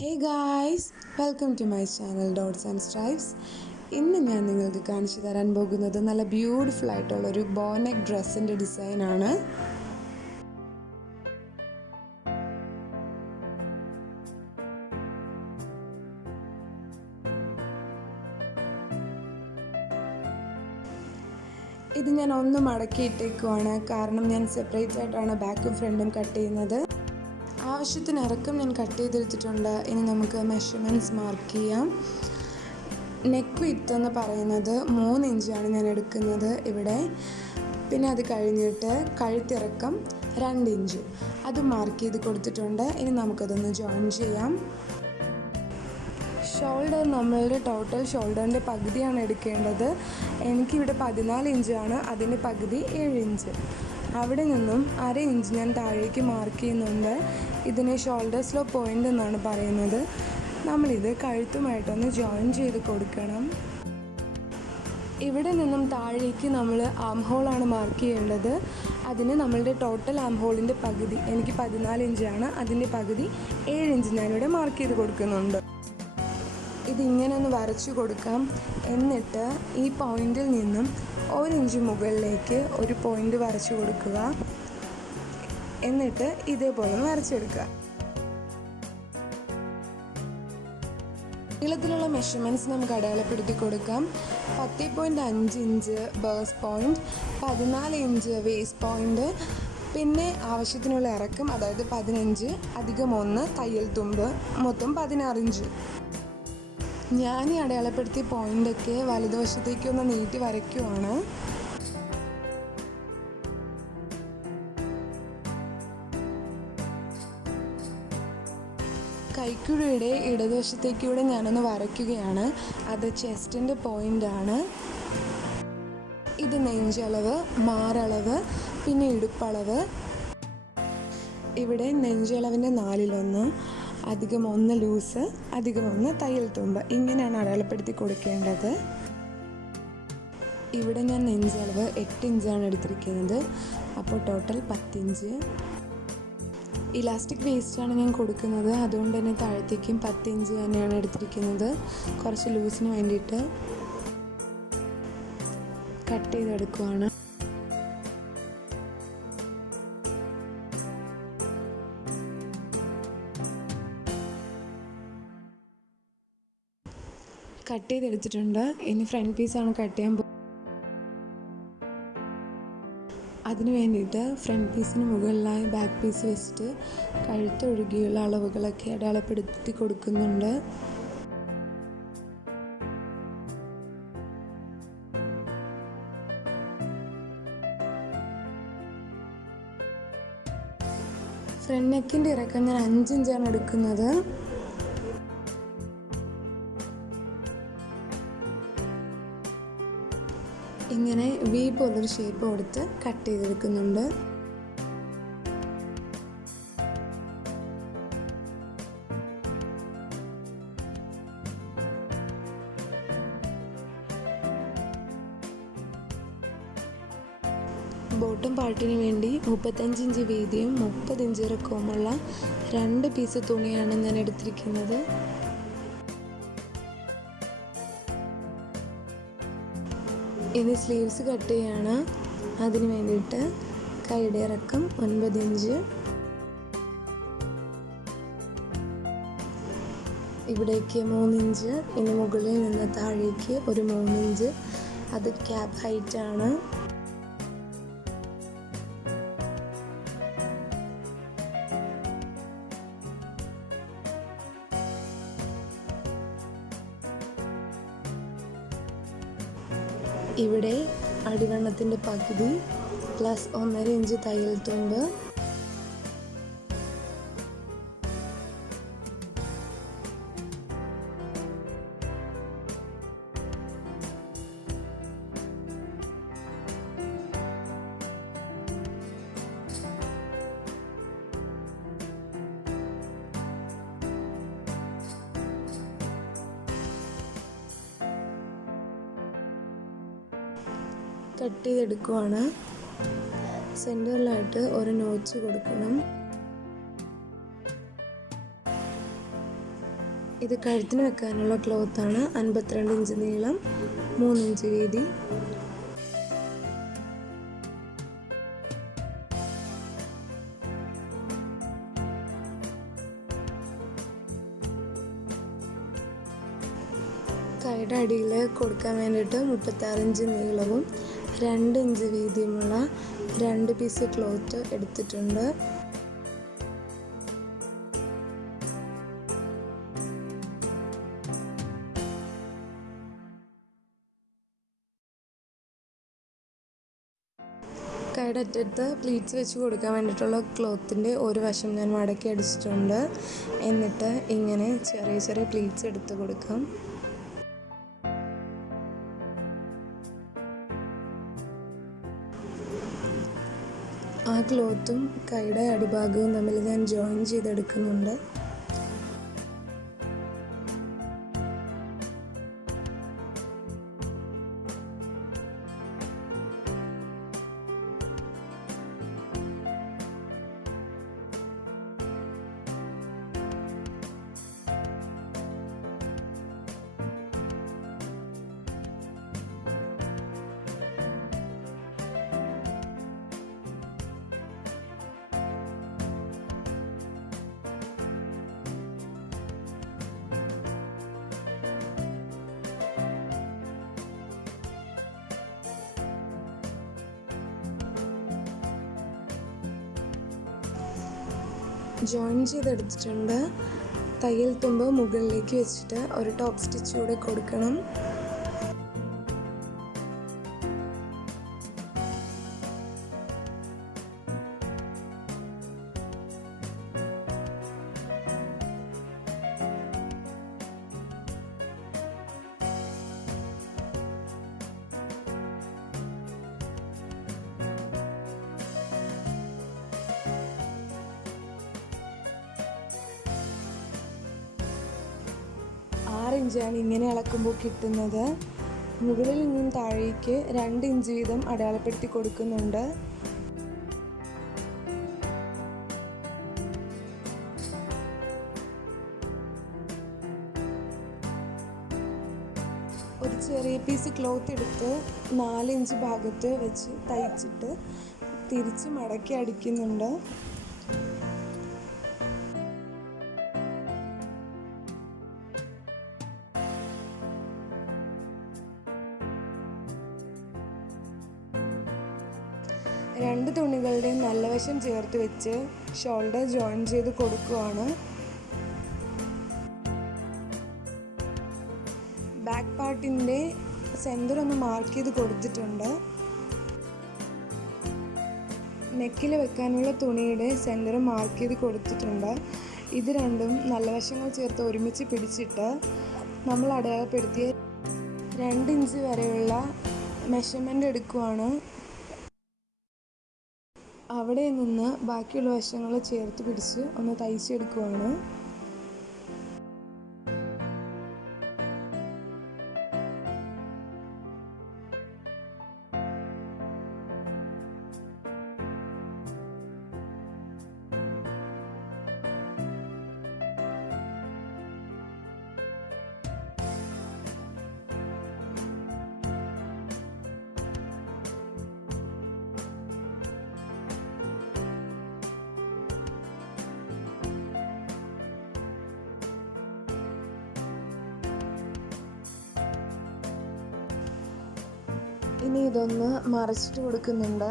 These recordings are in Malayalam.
Hey guys, welcome to my channel dots and stripes. ഇന്ന് ഞാൻ നിങ്ങൾക്ക് കാണിച്ചു തരാൻ പോകുന്നത് നല്ല ബ്യൂട്ടിഫുൾ ആയിട്ടുള്ളൊരു ബോനെക്ക് ഡ്രസ്സിൻ്റെ ഡിസൈനാണ്. ഇത് ഞാൻ ഒന്ന് മടക്കിയിട്ടേക്കുവാണ്, കാരണം ഞാൻ സെപ്പറേറ്റ് ആയിട്ടാണ് ബാക്കും ഫ്രണ്ടും കട്ട് ചെയ്യുന്നത്. ആവശ്യത്തിന് ഇറക്കം ഞാൻ കട്ട് ചെയ്തെടുത്തിട്ടുണ്ട്. ഇനി നമുക്ക് മെഷർമെൻറ്റ്സ് മാർക്ക് ചെയ്യാം. നെക്ക് വിഡ്ത്ത് എന്ന് പറയുന്നത് 3 ഇഞ്ചാണ് ഞാൻ എടുക്കുന്നത് ഇവിടെ. പിന്നെ അത് കഴിഞ്ഞിട്ട് കഴുത്തിറക്കം 2 ഇഞ്ച് അത് മാർക്ക് ചെയ്ത് കൊടുത്തിട്ടുണ്ട്. ഇനി നമുക്കതൊന്ന് ജോയിൻ ചെയ്യാം. ഷോൾഡർ നമ്മളുടെ ടോട്ടൽ ഷോൾഡറിൻ്റെ പകുതിയാണ് എടുക്കേണ്ടത്. എനിക്കിവിടെ 14 ഇഞ്ചാണ്, അതിൻ്റെ പകുതി 7 ഇഞ്ച്. അവിടെ നിന്നും 1/2 ഇഞ്ച് ഞാൻ താഴേക്ക് മാർക്ക് ചെയ്യുന്നുണ്ട്. ഇതിനെ ഷോൾഡർ സ്ലോപ്പ് പോയിൻ്റ് എന്നാണ് പറയുന്നത്. നമ്മളിത് കഴുത്തുമായിട്ടൊന്ന് ജോയിൻ ചെയ്ത് കൊടുക്കണം. ഇവിടെ നിന്നും താഴേക്ക് നമ്മൾ ആം ഹോളാണ് മാർക്ക് ചെയ്യേണ്ടത്. അതിന് നമ്മളുടെ ടോട്ടൽ ആം ഹോളിൻ്റെ പകുതി, എനിക്ക് 14 ഇഞ്ചാണ്, അതിൻ്റെ പകുതി 7 ഇഞ്ച് ഞാനിവിടെ മാർക്ക് ചെയ്ത് കൊടുക്കുന്നുണ്ട്. ഇതിങ്ങനെ ഒന്ന് വരച്ചു കൊടുക്കാം. എന്നിട്ട് ഈ പോയിന്റിൽ നിന്നും 1 ഇഞ്ച് മുകളിലേക്ക് ഒരു പോയിന്റ് വരച്ചു കൊടുക്കുക. എന്നിട്ട് ഇതേപോലെ ഒന്ന് വരച്ചെടുക്കുക. നീളത്തിലുള്ള മെഷർമെൻറ്റ്സ് നമുക്ക് അടയാളപ്പെടുത്തി കൊടുക്കാം. 10.5 inch base point, 14 inch waste point, പിന്നെ ആവശ്യത്തിനുള്ള ഇറക്കം, അതായത് 15 + 1 തയ്യൽ തുമ്പ്, മൊത്തം 16 ഇഞ്ച്. ഞാൻ ഈ അടയാളപ്പെടുത്തിയ പോയിൻ്റൊക്കെ വലതുവശത്തേക്കൊന്ന് നീട്ടി വരയ്ക്കുവാണ്. കൈക്കുഴിയുടെ ഇടതുവശത്തേക്കൂടെ ഞാനൊന്ന് വരയ്ക്കുകയാണ്. അത് ചെസ്റ്റിൻ്റെ പോയിൻ്റാണ്. ഇത് നെഞ്ചളവ്, മാറളവ്, പിന്നെ ഇടുപ്പളവ്. ഇവിടെ നെഞ്ചളവിൻ്റെ 4/1, +1 ലൂസ്, +1 തയ്യൽ തുമ്പ്, ഇങ്ങനെയാണ് അടയാളപ്പെടുത്തി കൊടുക്കേണ്ടത്. ഇവിടെ ഞാൻ നെഞ്ചളവ് 8 ഇഞ്ചാണ് എടുത്തിരിക്കുന്നത്, അപ്പോൾ ടോട്ടൽ 10 ഇഞ്ച്. ഇലാസ്റ്റിക് വേസ്റ്റാണ് ഞാൻ കൊടുക്കുന്നത്, അതുകൊണ്ട് തന്നെ താഴത്തേക്കും 10 ഇഞ്ച് തന്നെയാണ് എടുത്തിരിക്കുന്നത്. കുറച്ച് ലൂസിന് വേണ്ടിയിട്ട് കട്ട് ചെയ്തെടുക്കുവാണ്. കട്ട് ചെയ്തെടുത്തിട്ടുണ്ട്. ഇനി ഫ്രണ്ട് പീസാണ് കട്ട് ചെയ്യാൻ പോകുന്നത്. അതിന് വേണ്ടിയിട്ട് ഫ്രണ്ട് പീസിന് മുകളിലായി ബാക്ക് പീസ് വെച്ചിട്ട് കഴുത്തൊഴുകിയുള്ള അളവുകളൊക്കെ അടയാളപ്പെടുത്തി കൊടുക്കുന്നുണ്ട്. ഫ്രണ്ട് നെക്കിൻ്റെ ഇറക്കം ഞാൻ 5 ഇഞ്ചാണ് എടുക്കുന്നത്. ഇങ്ങനെ വി പോലൊരു ഷേപ്പ് കൊടുത്ത് കട്ട് ചെയ്തെടുക്കുന്നുണ്ട്. ബോട്ടം പാർട്ടിന് വേണ്ടി 35 ഇഞ്ച് വീതിയും 30 ഇഞ്ച് ഇറക്കവുമുള്ള 2 പീസ് തുണിയാണ് ഞാൻ എടുത്തിരിക്കുന്നത്. ഇനി സ്ലീവ്സ് കട്ട് ചെയ്യാണ്. അതിന് വേണ്ടിയിട്ട് കൈയുടെ ഇറക്കം 9 ഇഞ്ച്, ഇവിടേക്ക് 3 ഇഞ്ച്, ഇനി മുകളിൽ നിന്ന് താഴേക്ക് ഒരു 3 ഇഞ്ച്, അത് ക്യാപ് ഹൈറ്റാണ്. ഇവിടെ അടിവണ്ണത്തിൻ്റെ പകുതി +1.5 ഇഞ്ച് തയ്യൽ തുമ്പ്, കട്ട് ചെയ്തെടുക്കുവാണ്. സെൻറ്ററിലായിട്ട് ഒരു നോച്ച് കൊടുക്കണം. ഇത് കഴുത്തിന് വെക്കാനുള്ള ക്ലോത്താണ്. 52 ഇഞ്ച് നീളം, 3 ഇഞ്ച് വീതി. കൈയുടെ അടിയിൽ കൊടുക്കാൻ വേണ്ടിയിട്ട് 36 ഇഞ്ച് നീളവും 2 ഇഞ്ച് വീതിയുമുള്ള 2 പീസ് ക്ലോത്ത് എടുത്തിട്ടുണ്ട്. കൈയുടെ അറ്റത്ത് പ്ലീറ്റ്സ് വെച്ച് കൊടുക്കാൻ വേണ്ടിയിട്ടുള്ള ക്ലോത്തിൻ്റെ ഒരു വശം ഞാൻ മടക്കി അടിച്ചിട്ടുണ്ട്. എന്നിട്ട് ഇങ്ങനെ ചെറിയ ചെറിയ പ്ലീറ്റ്സ് എടുത്ത് കൊടുക്കാം. ആ ക്ലോത്തും കൈയുടെ അടിഭാഗവും തമ്മിൽ ഞാൻ ജോയിൻ ചെയ്തെടുക്കുന്നുണ്ട്. ജോയിൻ ചെയ്തെടുത്തിട്ടുണ്ട്. തയ്യൽ തുമ്പ് മുകളിലേക്ക് വെച്ചിട്ട് ഒരു ടോപ്പ് സ്റ്റിച്ച് കൂടെ കൊടുക്കണം. ഇഞ്ചാണ് ഇങ്ങനെ അളക്കുമ്പോൾ കിട്ടുന്നത്. മുകളിൽ നിന്നും താഴേക്ക് 2 ഇഞ്ച് വീതം അടയാളപ്പെടുത്തി കൊടുക്കുന്നുണ്ട്. ഒരു ചെറിയ പീസ് ക്ലോത്ത് എടുത്ത് 4 ഇഞ്ച് ഭാഗത്ത് വെച്ച് തയ്ച്ചിട്ട് തിരിച്ച് മടക്കി അടിക്കുന്നുണ്ട്. രണ്ട് തുണികളുടെയും നല്ല വശം ചേർത്ത് വെച്ച് ഷോൾഡർ ജോയിൻ ചെയ്ത് കൊടുക്കുകയാണ്. ബാക്ക് പാർട്ടിൻ്റെ സെൻറ്റർ ഒന്ന് മാർക്ക് ചെയ്ത് കൊടുത്തിട്ടുണ്ട്. നെക്കിൽ വെക്കാനുള്ള തുണിയുടെ സെൻറ്റർ മാർക്ക് ചെയ്ത് കൊടുത്തിട്ടുണ്ട്. ഇത് രണ്ടും നല്ല വശങ്ങൾ ചേർത്ത് ഒരുമിച്ച് പിടിച്ചിട്ട് നമ്മൾ അടയാളപ്പെടുത്തിയ 2 ഇഞ്ച് വരെയുള്ള മെഷർമെൻ്റ് എടുക്കുകയാണ്. അവിടെ നിന്ന് ബാക്കിയുള്ള വശങ്ങൾ ചേർത്ത് പിടിച്ച് ഒന്ന് തയ്ച്ചെടുക്കുകയാണ്. ഇനി ഇതൊന്ന് മറിച്ചിട്ട് കൊടുക്കുന്നുണ്ട്.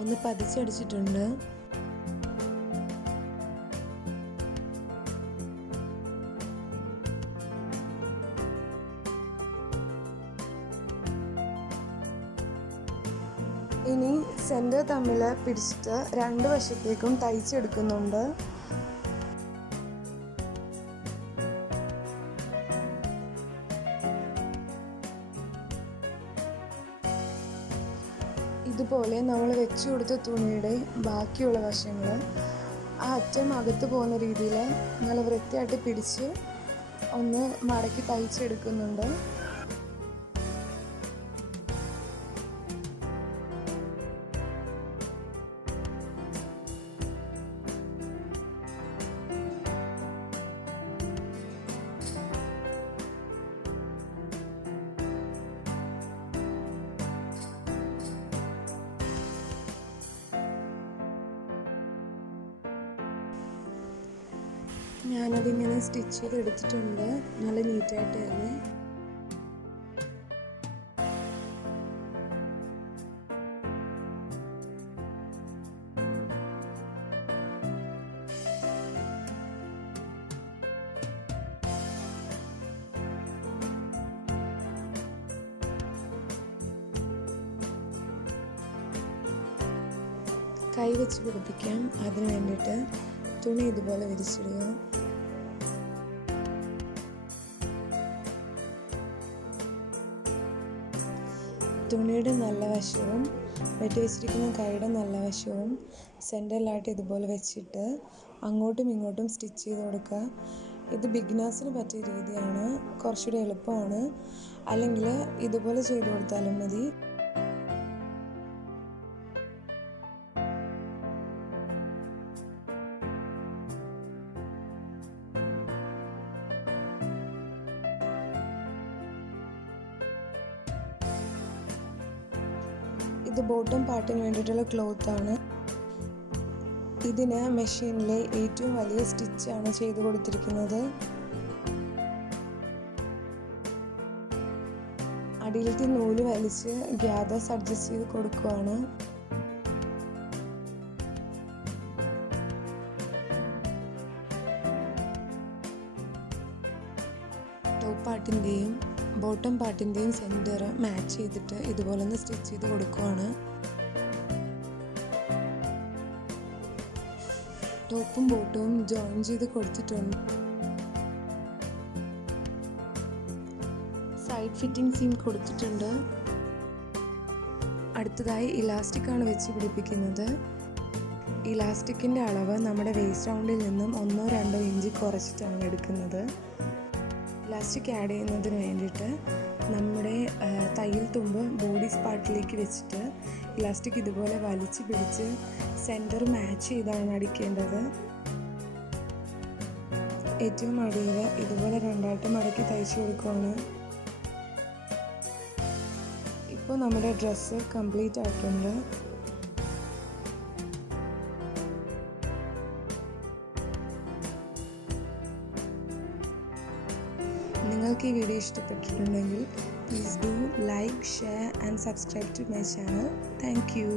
ഒന്ന് പതിച്ചടിച്ചിട്ടുണ്ട്. ഇനി സെൻറ്റർ തമ്മിൽ പിടിച്ചിട്ട് 2 വശത്തേക്കും തയ്ച്ചെടുക്കുന്നുണ്ട്. ഇതുപോലെ നമ്മൾ വെച്ചു കൊടുത്ത തുണിയുടെ ബാക്കിയുള്ള വശങ്ങൾ ആ അറ്റം അകത്ത് പോകുന്ന രീതിയിൽ നല്ല വൃത്തിയായിട്ട് പിടിച്ച് ഒന്ന് മടക്കി തയ്ച്ചെടുക്കുന്നുണ്ട്. ഞാനതിങ്ങനെ സ്റ്റിച്ച് ചെയ്തെടുത്തിട്ടുണ്ട്, നല്ല നീറ്റായിട്ട് തന്നെ. കൈ വെച്ച് പിടിപ്പിക്കാം. അതിന് വേണ്ടിയിട്ട് തുണി ഇതുപോലെ വിരിച്ചിടുക. തുണിയുടെ നല്ല വശവും വെട്ടി വെച്ചിരിക്കുന്ന കൈയുടെ നല്ല വശവും സെൻറ്ററിലായിട്ട് ഇതുപോലെ വെച്ചിട്ട് അങ്ങോട്ടും ഇങ്ങോട്ടും സ്റ്റിച്ച് ചെയ്ത് കൊടുക്കുക. ഇത് ബിഗിനേഴ്സിന് പറ്റിയ രീതിയാണ്, കുറച്ചുകൂടി എളുപ്പമാണ്. അല്ലെങ്കിൽ ഇതുപോലെ ചെയ്ത് കൊടുത്താലും മതി. ഇത് ബോട്ടം പാർട്ടിന് വേണ്ടിയിട്ടുള്ള ക്ലോത്താണ്. ഇതിന് മെഷീനിലെ ഏറ്റവും വലിയ സ്റ്റിച്ചാണ് ചെയ്ത് കൊടുത്തിരിക്കുന്നത്. അടിയിലത്തെ നൂല് വലിച്ച് ഗ്യാദേഴ്സ് അഡ്ജസ്റ്റ് ചെയ്ത് കൊടുക്കുകയാണ്. ടോപ്പ് പാർട്ടിൻ്റെയും ബോട്ടം പാർട്ടിൻ്റെയും സെൻറ്റർ മാച്ച് ചെയ്തിട്ട് ഇതുപോലെ ഒന്ന് സ്റ്റിച്ച് ചെയ്ത് കൊടുക്കുകയാണ്. ടോപ്പും ബോട്ടവും ജോയിൻ ചെയ്ത് കൊടുത്തിട്ടുണ്ട്. സൈഡ് ഫിറ്റിംഗ് സീം കൊടുത്തിട്ടുണ്ട്. അടുത്തതായി ഇലാസ്റ്റിക്കാണ് വെച്ച് പിടിപ്പിക്കുന്നത്. ഇലാസ്റ്റിക്കിൻ്റെ അളവ് നമ്മുടെ വേസ്റ്റ് റൗണ്ടിൽ നിന്നും 1-2 ഇഞ്ച് കുറച്ചിട്ടാണ് എടുക്കുന്നത്. ഇലാസ്റ്റിക് ആഡ് ചെയ്യുന്നതിന് വേണ്ടിയിട്ട് നമ്മുടെ തയ്യൽ തുമ്പ് ബോഡി പാർട്ടിലേക്ക് വെച്ചിട്ട് ഇലാസ്റ്റിക് ഇതുപോലെ വലിച്ച് പിടിച്ച് സെൻറ്റർ മാച്ച് ചെയ്താണ് അടിക്കേണ്ടത്. ഏറ്റവും അടിയിൽ ഇതുപോലെ 2ആയിട്ട് മടക്കി തയ്ച്ചു കൊടുക്കുകയാണ്. ഇപ്പോൾ നമ്മുടെ ഡ്രസ്സ് കംപ്ലീറ്റ് ആയിട്ടുണ്ട്. നിങ്ങൾക്ക് ഈ വീഡിയോ ഇഷ്ടപ്പെട്ടിട്ടുണ്ടെങ്കിൽ please do like, share and subscribe to my channel. Thank U.